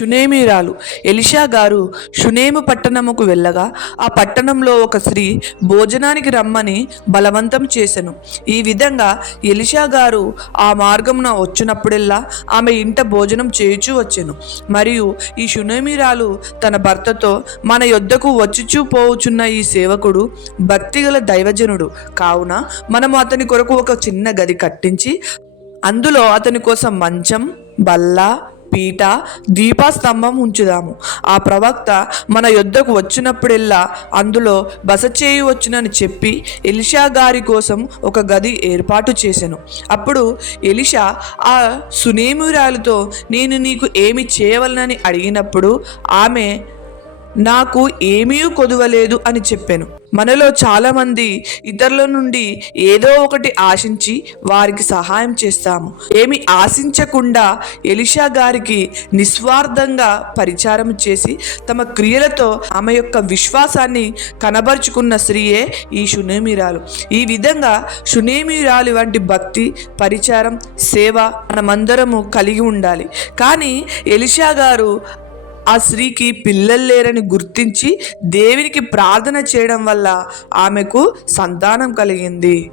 షునేమీరాలు. Elisha గారు షునేము పట్టణముకు వెళ్ళగా ఆ పట్టణంలో ఒక స్త్రీ భోజనానికి రమ్మని బలవంతం చేసెను. ఈ విధంగా ఎలీషా గారు ఆ మార్గమున వచ్చినప్పుడెల్లా ఆమె ఇంట భోజనం చేయుచూ వచ్చెను. మరియు ఈ షునేమీరాలు తన భర్తతో, మన యొద్దకు వచ్చుచూ పోవుచున్న ఈ సేవకుడు భక్తిగల దైవజనుడు కావున మనము అతని కొరకు ఒక చిన్న గది కట్టించి అందులో అతని కోసం మంచం, బల్ల, పీట, దీపస్తంభం ఉంచుదాము. ఆ ప్రవక్త మన యొద్దకు వచ్చినప్పుడెల్లా అందులో బస చేయవచ్చునని చెప్పి ఎలీషా గారి కోసం ఒక గది ఏర్పాటు చేసెను. అప్పుడు ఎలీషా ఆ షునేమీరాలుతో, నేను నీకు ఏమి చేయవలనని అడిగినప్పుడు ఆమె, నాకు ఏమీ కొదువలేదు అని చెప్పాను. మనలో చాలామంది ఇతరుల నుండి ఏదో ఒకటి ఆశించి వారికి సహాయం చేస్తాము. ఏమి ఆశించకుండా ఎలీషా గారికి నిస్వార్థంగా పరిచారం చేసి తమ క్రియలతో ఆమె యొక్క విశ్వాసాన్ని కనబరుచుకున్న స్త్రీయే ఈ షునేమీరాలు. ఈ విధంగా షునేమీరాలు వంటి భక్తి, పరిచారం, సేవ మనమందరము కలిగి ఉండాలి. కానీ ఎలీషా గారు ఆ స్త్రీకి పిల్లలు లేరని గుర్తించి దేవునికి ప్రార్థన చేయడం వల్ల ఆమెకు సంతానం కలిగింది.